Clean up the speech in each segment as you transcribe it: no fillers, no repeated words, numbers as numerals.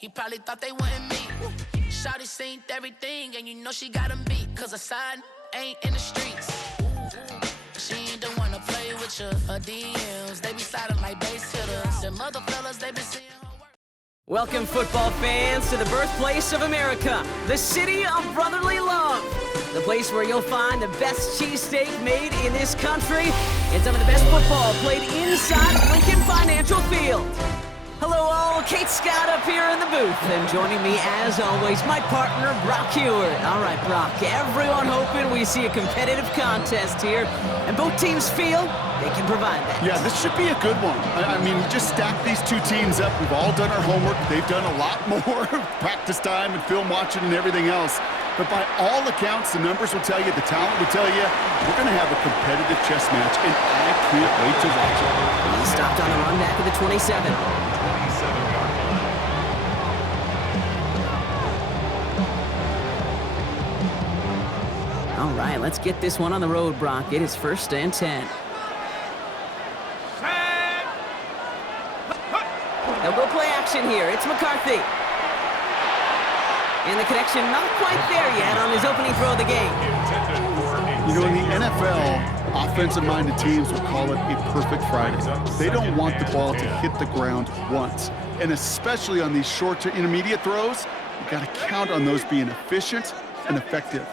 He probably thought they wouldn't meet. Shawty seen everything, and you know she got him beat. Cause her side ain't in the streets. She ain't the one to play with you. Her DMs, they be sliding like base hitters. Them other fellas, they be seeing her work. Welcome, football fans, to the birthplace of America, the city of brotherly love. The place where you'll find the best cheesesteak made in this country and some of the best football played inside Lincoln Financial Field. Hello all, Kate Scott up here in the booth, and joining me as always, my partner, Brock Hewitt. All right, Brock, everyone hoping we see a competitive contest here, and both teams feel they can provide that. Yeah, this should be a good one. I mean, just stack these two teams up. We've all done our homework. They've done a lot more practice time and film watching and everything else. But by all accounts, the numbers will tell you, the talent will tell you, we're going to have a competitive chess match, and I can't wait to watch it. He stopped on the run back of the 27. All right, let's get this one on the road, Brock. It is 1st and 10. They'll go play action here. It's McCarthy. And the connection not quite there yet on his opening throw of the game. You know, in the NFL, offensive-minded teams will call it a perfect Friday. They don't want the ball to hit the ground once. And especially on these short to intermediate throws, you've got to count on those being efficient and effective.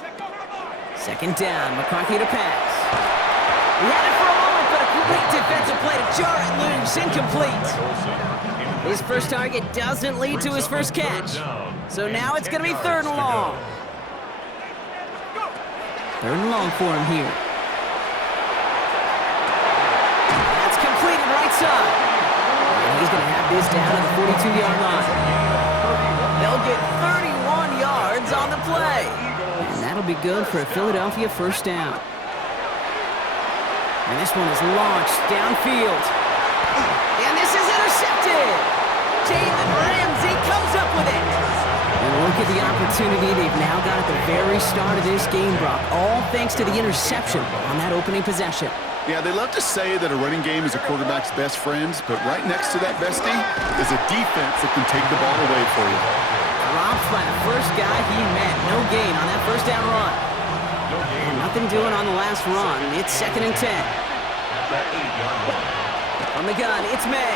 2nd down, McCarthy to pass. He had it for a moment, but a great defensive play to jar it loose, incomplete. His first target doesn't lead to his first catch. So now it's going to be 3rd and long. 3rd and long for him here. That's completed right side. And he's going to have this down at the 42-yard line. They'll get 31 yards on the play. And that'll be good for a Philadelphia 1st down. And this one is launched downfield. And this is intercepted. Jalen Ramsey comes up with it. And look at the opportunity they've now got at the very start of this game, Brock. All thanks to the interception on that opening possession. Yeah, they love to say that a running game is a quarterback's best friend, but right next to that bestie is a defense that can take the ball away for you. Dropped by the first guy he met. No gain on that 1st down run. And nothing doing on the last run. It's 2nd and 10. From the gun, it's May.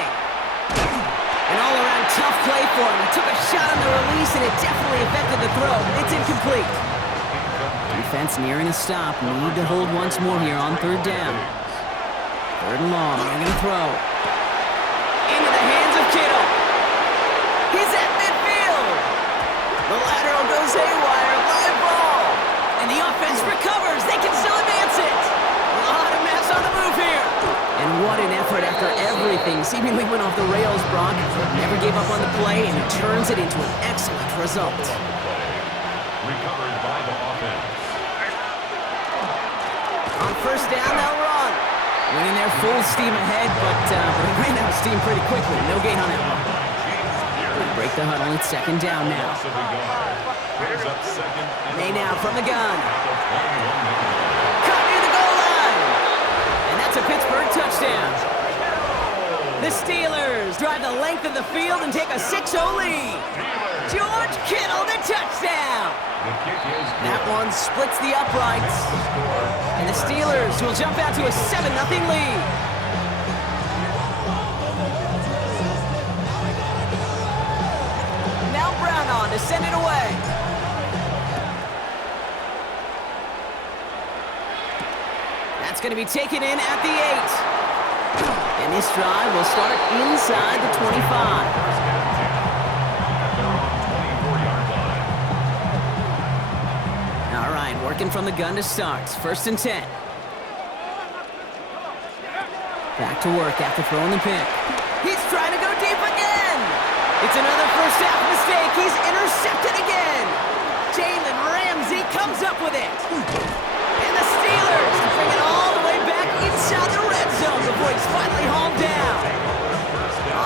An all-around tough play for him. He took a shot on the release, and it definitely affected the throw. It's incomplete. Defense nearing a stop. Need to hold once more here on 3rd down. 3rd and long. They're going to throw. Into the hands of Kittle. He's at midfield. The lateral goes haywire. Live ball. And the offense recovers. They can still advance it. A lot of mess on the move here. And what an effort after everything seemingly went off the rails, Brock. Never gave up on the play, and he turns it into an excellent result. Recovered by the offense. On 1st down, they'll run. Winning their full steam ahead, but they ran out of steam pretty quickly. No gain on that one. Break the huddle. It's 2nd down now. May now from the gun. Caught near the goal line. And that's a Pittsburgh touchdown. The Steelers drive the length of the field and take a 6-0 lead. George Kittle, the touchdown. That one splits the uprights. And the Steelers will jump out to a 7-0 lead. Now Brown on to send it away. That's going to be taken in at the 8. And this drive will start inside the 25. All right, working from the gun to start. 1st and 10. Back to work after throwing the pick. He's trying to go deep again. It's another 1st half mistake. He's intercepted again. Jalen Ramsey comes up with it. And the Steelers bring it all the way back inside the red zone before he's finally hauled down.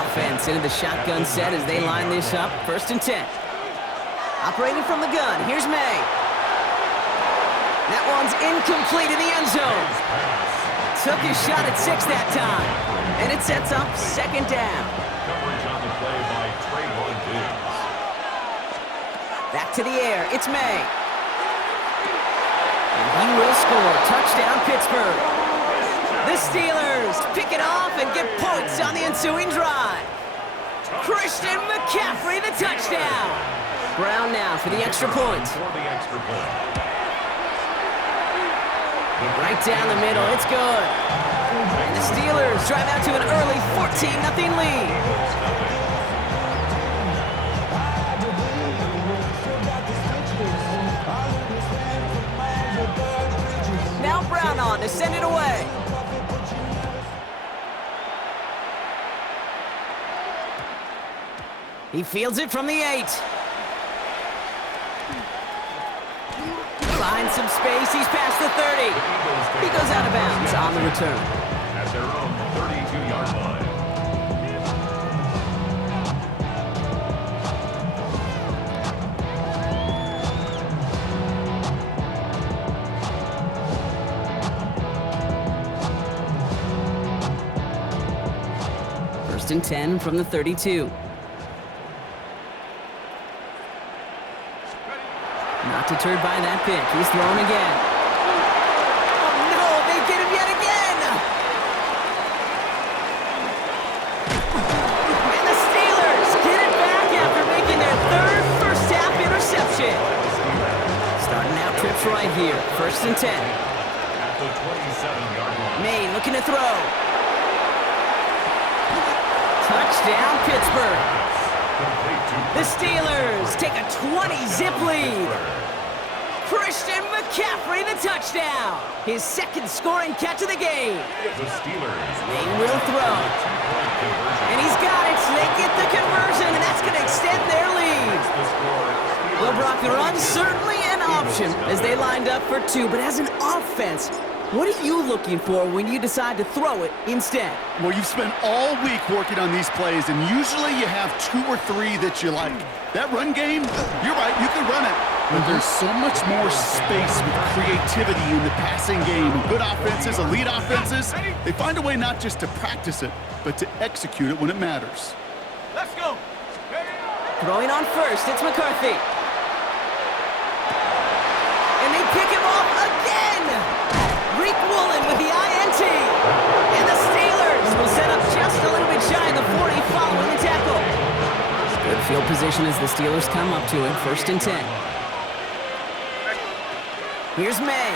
Offense into the shotgun set as they line this up. 1st and 10. Operating from the gun, here's May. That one's incomplete in the end zone. Took his shot at 6 that time. And it sets up 2nd down. Coverage on the play by Trayvon Diggs. to the air. It's May. And he will score. Touchdown, Pittsburgh. The Steelers pick it off and get points on the ensuing drive. Christian McCaffrey, the touchdown. Brown now for the extra point. For the extra point. Right down the middle, it's good. And the Steelers drive out to an early 14-0 lead. Now Brown on to send it away. He fields it from the 8. Finds some space, he's past the 30. He goes out of bounds on the return. At their own 32-yard line. First and 10 from the 32. Not deterred by that pick. He's thrown again. Oh, no! They get him yet again! And the Steelers get it back after making their third first-half interception. Starting out trips right here. First and 10. At the 27-yard line. May looking to throw. Touchdown, Pittsburgh. The Steelers take a 20-zip lead. Christian McCaffrey, the touchdown. His second scoring catch of the game. The Steelers. They will throw. And he's got it. They get the conversion, and that's going to extend their lead. Well, Brock, the run certainly an option as they lined up for 2, but as an offense, what are you looking for when you decide to throw it instead? Well, you've spent all week working on these plays, and usually you have 2 or 3 that you like. That run game, you're right, you can run it. But there's so much more space with creativity in the passing game. Good offenses, elite offenses, they find a way not just to practice it, but to execute it when it matters. Let's go. Throwing on first, it's McCarthy. And they pick him off again! Reek Woolen with the INT. And the Steelers will set up just a little bit shy of the 40 following the tackle. Good field position as the Steelers come up to it. First and 10. Here's May.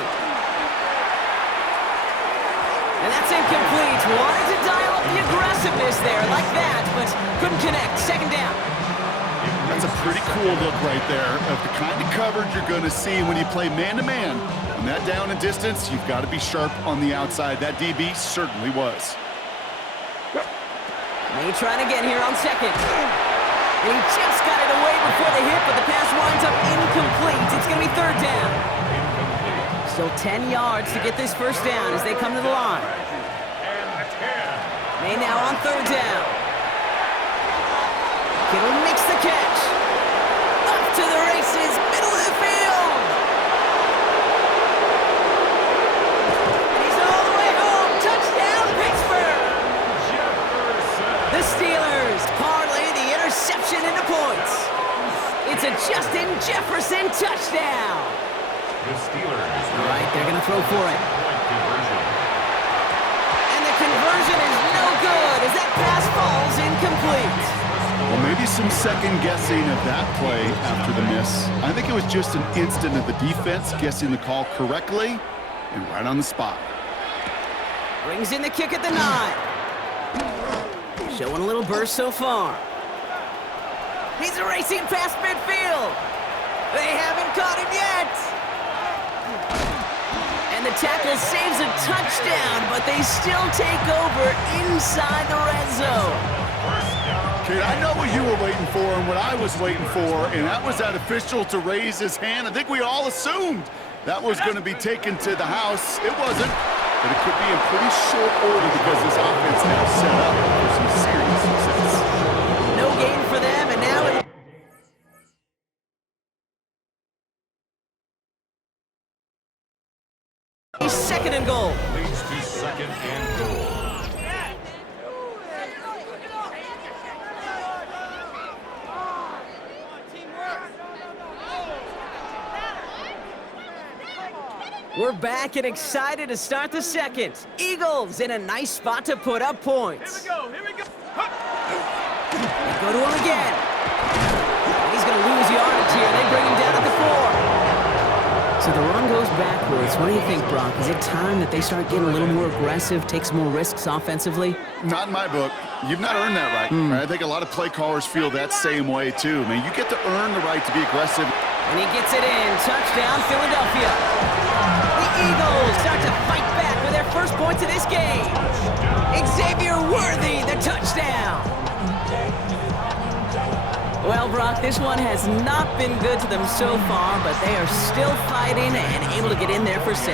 And that's incomplete. Wanted to dial up the aggressiveness there like that, but couldn't connect. Second down. That's a pretty cool look right there of the kind of coverage you're going to see when you play man-to-man. On that down and distance, you've got to be sharp on the outside. That DB certainly was. May trying again here on second. And he just got it away before the hit, but the pass winds up incomplete. It's going to be third down. Still 10 yards to get this first down as they come to the line. May now on third down. Kittle makes the catch. Up to the races, middle of the field. And he's all the way home. Touchdown, Pittsburgh. The Steelers parlay the interception into points. It's a Justin Jefferson touchdown. The Steelers. All right, they're going to throw for it. Point conversion. And the conversion is no good as that pass falls incomplete. Well, maybe some second guessing of that play after the miss. I think it was just an instant of the defense guessing the call correctly and right on the spot. Brings in the kick at the 9. Showing a little burst so far. He's racing past midfield. They haven't caught him yet. And the tackle saves a touchdown, but they still take over inside the red zone. Kid, I know what you were waiting for and what I was waiting for, and that was that official to raise his hand. I think we all assumed that was going to be taken to the house. It wasn't, but it could be in pretty short order because this offense now set up for some serious success. No gain for them, and now it's second and goal. Leads to second and goal. We're back and excited to start the second. Eagles in a nice spot to put up points. Here we go. They go to him again. And he's going to lose yardage here. They bring him down at the 4. So the run goes backwards. What do you think, Brock? Is it time that they start getting a little more aggressive, take some more risks offensively? Not in my book. You've not earned that right. I think a lot of play callers feel that same way, too. I mean, you get to earn the right to be aggressive. And he gets it in. Touchdown, Philadelphia. The Eagles start to fight back with their first points of this game. Xavier Worthy, the touchdown. Well, Brock, this one has not been good to them so far, but they are still fighting and able to get in there for 6.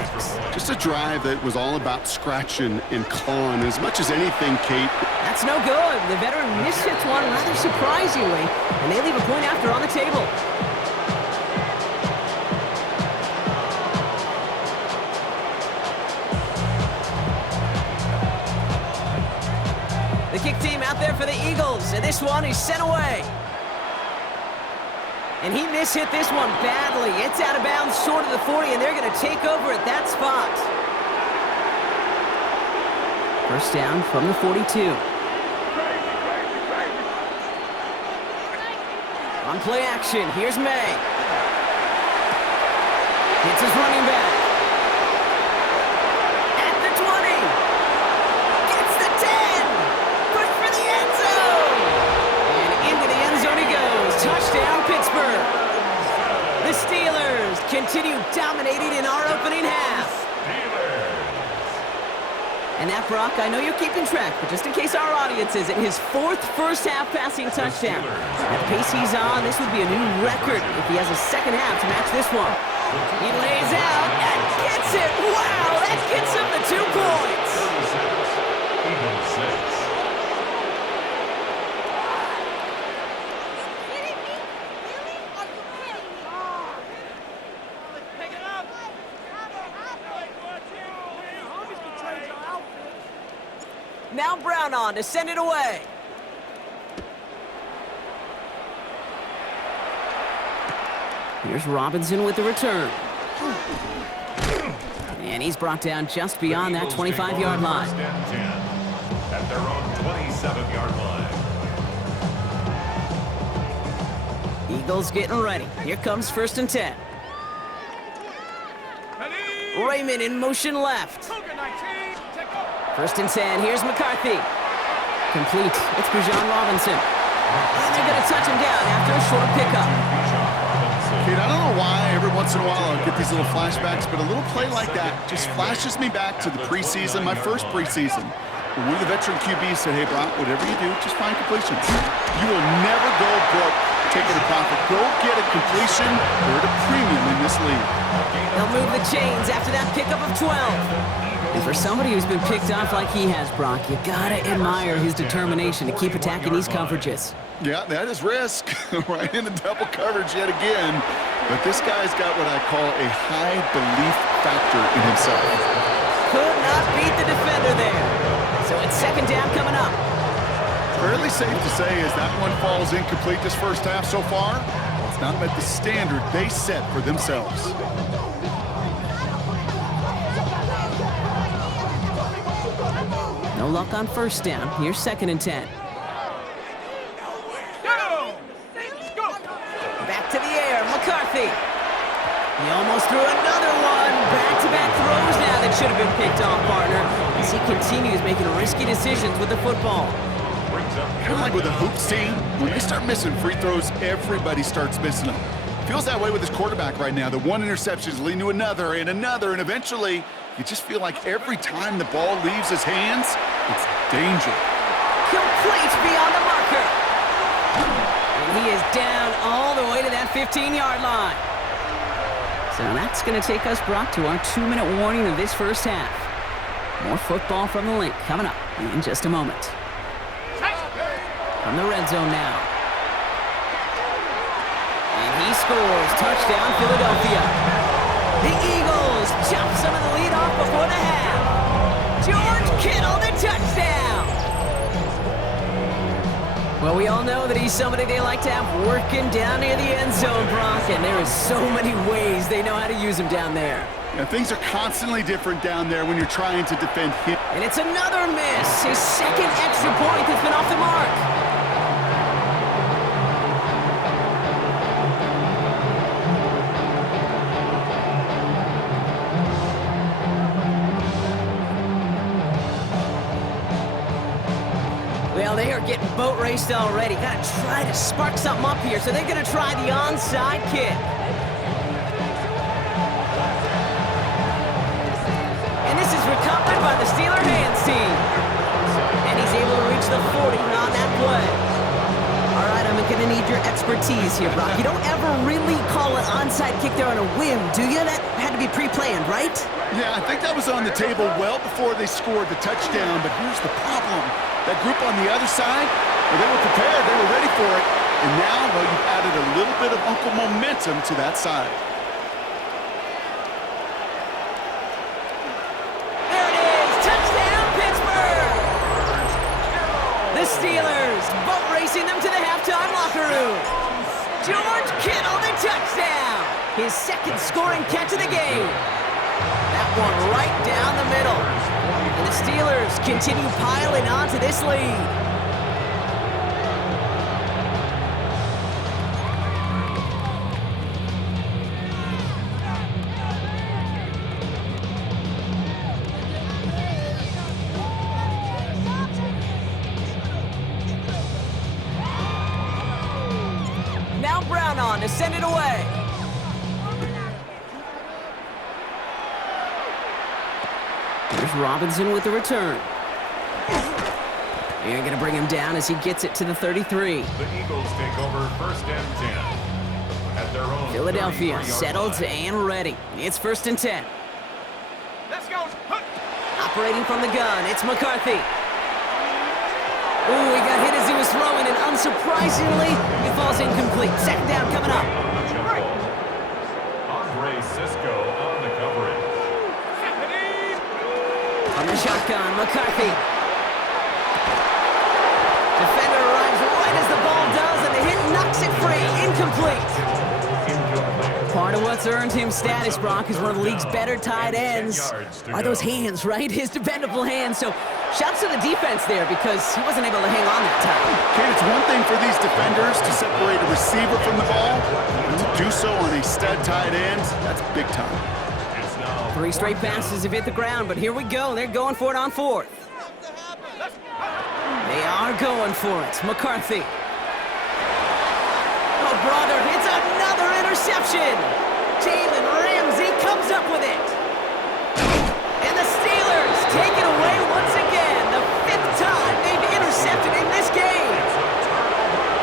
Just a drive that was all about scratching and clawing as much as anything, Kate. That's no good. The veteran mishits one rather surprisingly, and they leave a point after on the table. The kick team out there for the Eagles, and this one is sent away. And he mishit this one badly. It's out of bounds short of the 40, and they're going to take over at that spot. First down from the 42. On play action, here's May. It's his running back. At the 20. Gets the 10. Push for the end zone. And into the end zone he goes. Touchdown, Pittsburgh. The Steelers continue dominating in our opening half. And that, Brock, I know you're keeping track, but just in case our audience isn't, his 4th first-half passing touchdown. At the pace he's on, this would be a new record if he has a second half to match this one. He lays out and gets it. Wow, that gets him the 2 points. Eagles 6. Now Brown on to send it away. Here's Robinson with the return. And he's brought down just beyond that 25-yard line. First and 10 at their own 27-yard line. Eagles getting ready. Here comes 1st and 10. Raymond in motion left. 1st and 10. Here's McCarthy. Complete. It's Bijan Robinson. And they're going to touch him down after a short pickup. Kate, I don't know why every once in a while I'll get these little flashbacks, but a little play like that just flashes me back to the preseason, my first preseason. When one of the veteran QBs said, hey, Brock, whatever you do, just find completions. You will never go broke taking a profit. Go get a completion. We're at a premium in this league. They'll move the chains after that pickup of 12. And for somebody who's been picked off like he has, Brock, you gotta admire his determination to keep attacking these coverages. Yeah, that is risk. Right in the double coverage yet again. But this guy's got what I call a high belief factor in himself. Could not beat the defender there. So it's 2nd down coming up. Fairly safe to say as that one falls incomplete this first half so far, it's not met the standard they set for themselves. No luck on 1st down. Here's 2nd and 10. Back to the air, McCarthy. He almost threw another one. Back-to-back throws now that should have been picked off, partner, as he continues making risky decisions with the football. Kind of like with the hoops team, when they start missing free throws, everybody starts missing them. Feels that way with his quarterback right now. The one interception is leading to another, and eventually you just feel like every time the ball leaves his hands, it's danger. Complete beyond the marker. And he is down all the way to that 15-yard line. So that's going to take us, Brock, to our 2-minute warning of this first half. More football from the link coming up in just a moment. From the red zone now. And he scores. Touchdown, Philadelphia. The Eagles chop some of the lead off before the half. George Kittle, the touchdown. Well, we all know that he's somebody they like to have working down near the end zone, Brock, and there is so many ways they know how to use him down there. Yeah, things are constantly different down there when you're trying to defend him. And it's another miss, his second extra point that's been off the mark. Well, they are getting boat raced already. Gotta try to spark something up here, so they're gonna try the onside kick. And this is recovered by the Steeler hands team. And he's able to reach the 40 on that play. All right, I'm gonna need your expertise here, Brock. You don't ever really call an onside kick there on a whim, do you? That had to be pre-planned, right? Yeah, I think that was on the table well before they scored the touchdown, but here's the problem. That group on the other side, well, they were prepared, they were ready for it, and now, well, you've added a little bit of Uncle momentum to that side. There it is! Touchdown, Pittsburgh! The Steelers boat racing them to the halftime locker room. George Kittle, the touchdown! His second scoring catch of the game. That one right down the middle. And the Steelers continue piling on to this lead. Now Brown on to send it away. Here's Robinson with the return. You're going to bring him down as he gets it to the 33. The Eagles take over 1st and 10. At their own Philadelphia 33-yard settled line. and ready. It's 1st and 10. Let's go. Operating from the gun, it's McCarthy. Ooh, he got hit as he was throwing, and unsurprisingly, he falls incomplete. Second down coming up. On the jump ball. Andre Cisco on the coverage. On the shotgun, McCarthy. Defender arrives right as the ball does, and the hit knocks it free. Incomplete. Part of what's earned him status, Brock, is one of the league's better tight ends. Are those hands, right? His dependable hands. So, shouts to the defense there because he wasn't able to hang on that time. Kate, it's one thing for these defenders to separate a receiver from the ball, but to do so on a stud tight end, that's big time. 3 straight passes have hit the ground, but here we go. They're going for it on 4th. They are going for it. McCarthy. Oh, brother, it's another interception. Jalen Ramsey comes up with it. And the Steelers take it away once again. The 5th time they've intercepted in this game.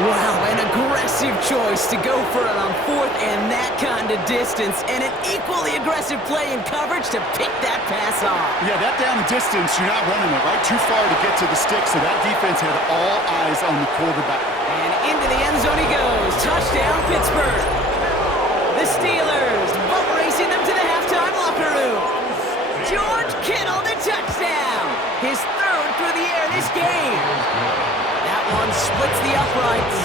Wow, an aggressive choice to go for it on 4th and that kind of distance. And an equally aggressive play in coverage to pick that pass off. Yeah, that down distance, you're not running it right too far to get to the stick, so that defense had all eyes on the quarterback. And into the end zone he goes. Touchdown, Pittsburgh. The Steelers boat racing them to the halftime locker room. George Kittle, the touchdown. His 3rd through the air this game. That one splits the uprights.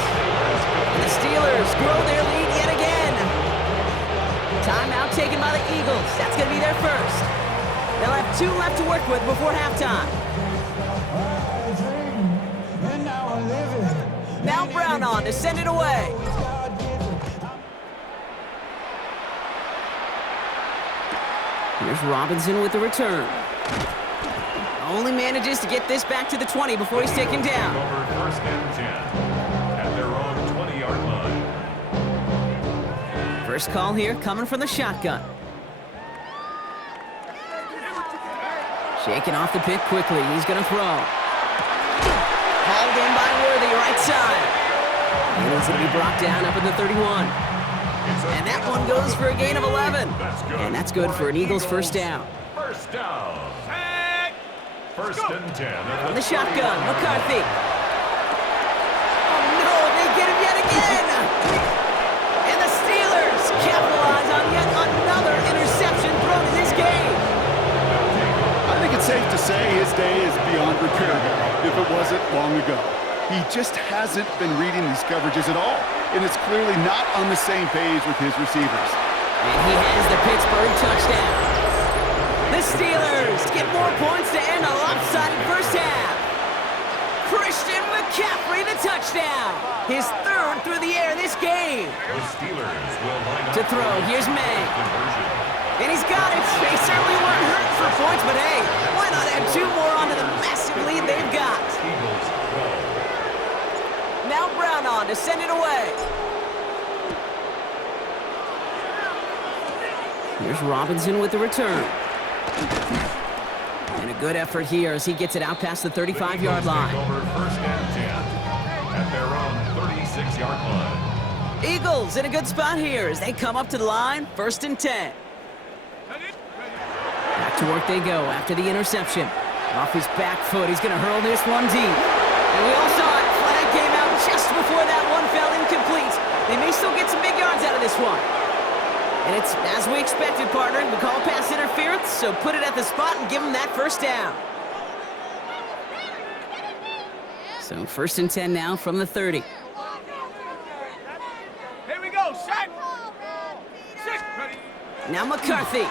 And the Steelers grow their lead yet again. Timeout taken by the Eagles. That's going to be their first. They'll have 2 left to work with before halftime. Now Brown on to send it away. Here's Robinson with the return. Only manages to get this back to the 20 before he's taken down. Over 1st and 10. At their own 20-yard line. First call here coming from the shotgun. Shaking off the pick quickly. He's going to throw. Hauled in by Worthy, right side. And he's going to be brought down up at the 31. And that one goes for a gain of 11. And that's good for an Eagles first down. First down. 1st and 10. On the shotgun, McCarthy. Oh no, they get him yet again. And the Steelers capitalize on yet another interception thrown in this game. I think it's safe to say his day is beyond repair now, if it wasn't long ago. He just hasn't been reading these coverages at all, and it's clearly not on the same page with his receivers. And he has the Pittsburgh touchdown. The Steelers get more points to end a lopsided first half. Christian McCaffrey, the touchdown. His third through the air this game. The Steelers will line up To throw, here's May. conversion. And he's got it. They certainly weren't hurt for points, but hey, why not add 2 more onto the massive lead they've got? Eagles 12. Now Brown on to send it away. Here's Robinson with the return. And a good effort here as he gets it out past the 35-yard line. Over first and 10 at their own 36-yard line. Eagles in a good spot here as they come up to the line, first and 10. Back to work they go after the interception. Off his back foot, he's going to hurl this one deep. And we all saw it. Flag came out just before that one fell incomplete. They may still get some big yards out of this one. And it's as we expected, partner. We call pass interference, so put it at the spot and give him that first down. So first and 10 now from the 30. Here we go. Set. Set. Ready. Now McCarthy.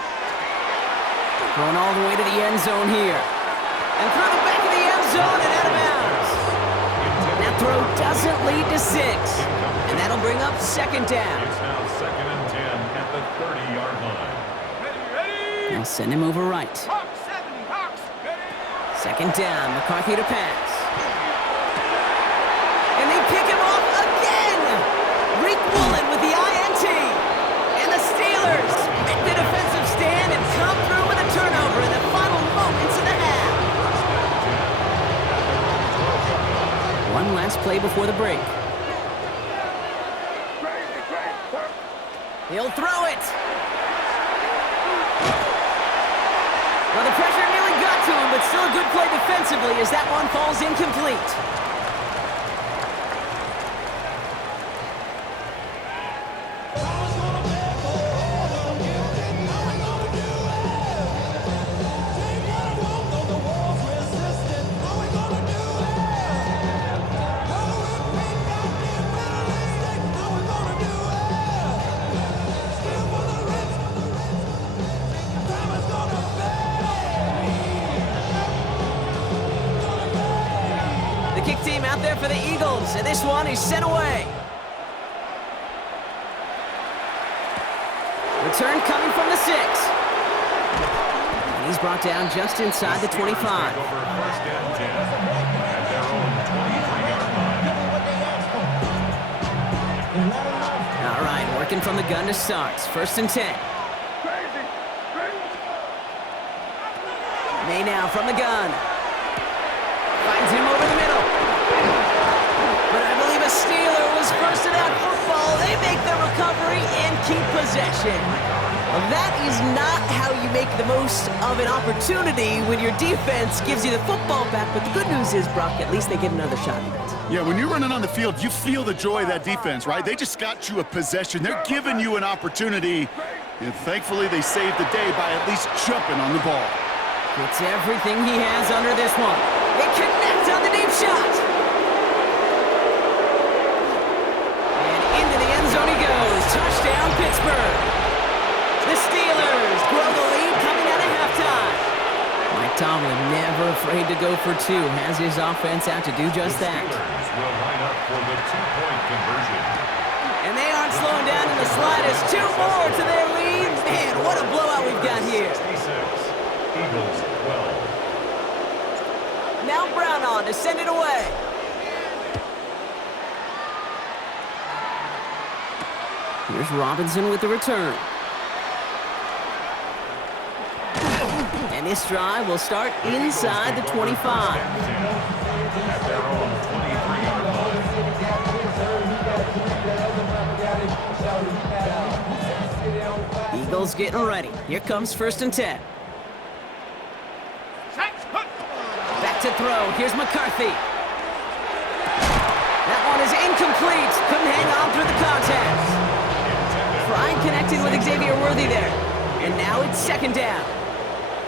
Going all the way to the end zone here. And through the back of the end zone and out of bounds. That throw doesn't lead to 6. And that'll bring up second down. It's now second and 10 at the 30-yard line. Ready. Now send him over right. Hawks 70. Hawks. Ready. Second down, McCarthy to pass. And they pick him off again! Reek Woolen with the INT. And the Steelers make the defensive stand and come through with a turnover in the final moments of the half. One last play before the break. He'll throw it. Well, the pressure nearly got to him, but still a good play defensively as that one falls incomplete. Kick team out there for the Eagles, and this one is sent away. Return coming from the 6. And he's brought down just inside the 25. Over first and 10 at their own 23-yard line. All right, working from the gun to start. First and 10. May now from the gun. Finds him over the middle. But I believe a Steeler was first in that football. They make the recovery and keep possession. Well, that is not how you make the most of an opportunity when your defense gives you the football back. But the good news is, Brock, at least they get another shot at it. Yeah, when you're running on the field, you feel the joy of that defense, right? They just got you a possession. They're giving you an opportunity. And thankfully, they saved the day by at least jumping on the ball. Gets everything he has under this one. They connect on the deep shot. And into the end zone he goes. Touchdown, Pittsburgh. The Steelers grow the lead coming out of halftime. Mike Tomlin never afraid to go for 2. Has his offense out to do just that. The Steelers will line up for the 2-point conversion. And they aren't slowing down in the slightest. 2 more to their lead. Man, what a blowout we've got here. 66, Eagles 12. Now Brown on to send it away. Here's Robinson with the return. And this drive will start inside the 25. At their own 23-yard line. Eagles getting ready. Here comes first and 10. Back to throw. Here's McCarthy. That one is incomplete. Couldn't hang on through the contact. Prime connecting with Xavier Worthy there. And now it's second down.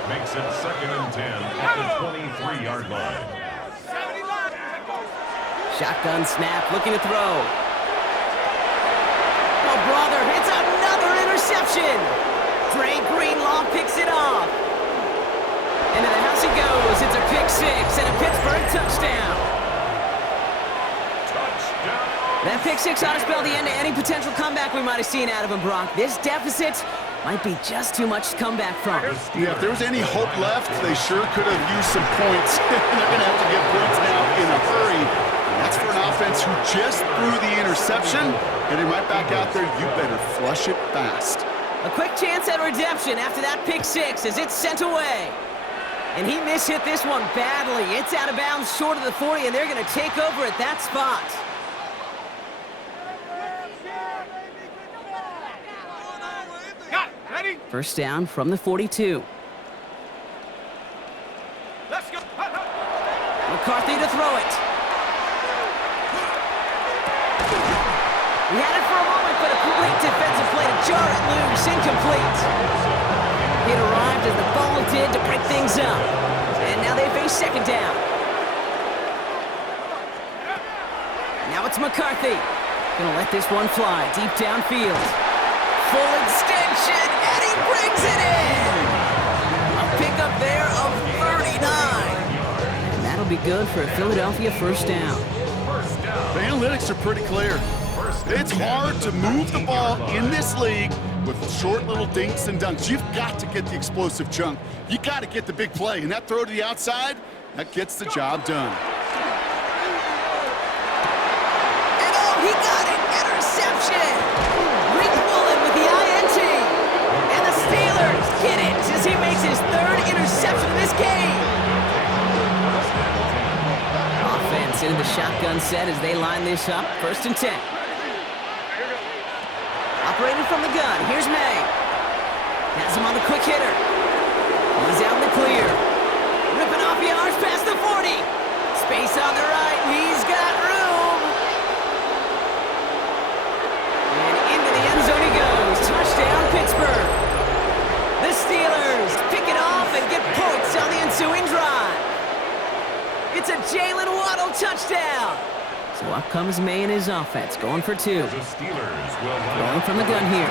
Makes it second and 10 at the 23-yard line. Shotgun snap, looking to throw. Oh, brother, it's another interception. Dre Greenlaw picks it off. Into the house he goes. It's a pick six and a Pittsburgh touchdown. That pick six ought to spell the end to any potential comeback we might have seen out of him, Brock. This deficit might be just too much to come back from. Yeah, if there was any hope left, they sure could have used some points. They're going to have to get points now in a hurry. That's for an offense who just threw the interception. Heading right back out there, you better flush it fast. A quick chance at redemption after that pick six as it's sent away. And he mishit this one badly. It's out of bounds short of the 40, and they're going to take over at that spot. First down from the 42. Let's go. McCarthy to throw it. He had it for a moment, but a great defensive play to jar it loose. Incomplete. It arrived as the ball did to break things up. And now they face second down. Now it's McCarthy. Gonna let this one fly deep downfield. Full extension, and he brings it in! A pickup there of 39. And that'll be good for a Philadelphia first down. The analytics are pretty clear. It's hard to move the ball in this league with short little dinks and dunks. You've got to get the explosive chunk. You got to get the big play. And that throw to the outside, that gets the job done. And oh, he got it! Interception! Rick Woolen with the INT. And the Steelers get it as he makes his third interception of this game. Offense into the shotgun set as they line this up. First and 10. Operating from the gun, here's May. Has him on the quick hitter. He's out in the clear. Ripping off yards past the 40. Space on the right, he's got room. And into the end zone he goes. Touchdown, Pittsburgh. The Steelers pick it off and get points on the ensuing drive. It's a Jalen Waddle touchdown. So up comes May and his offense, going for two. Throwing from the gun here.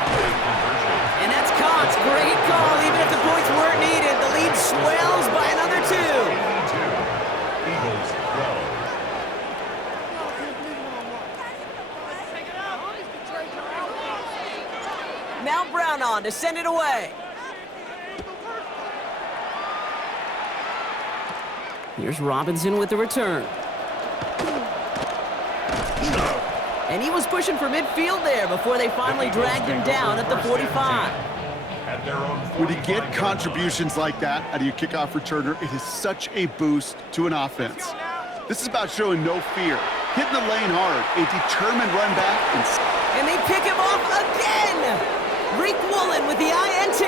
And that's caught. Great call. Even if the points weren't needed, the lead swells by another two. Now Brown on to send it away. Here's Robinson with the return. And he was pushing for midfield there before they finally dragged him down at the 45. When you get contributions like that out of your kickoff returner, it is such a boost to an offense. This is about showing no fear, hitting the lane hard, a determined run back. And they pick him off again! Rick Woolen with the INT.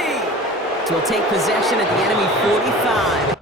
So he'll take possession at the enemy 45.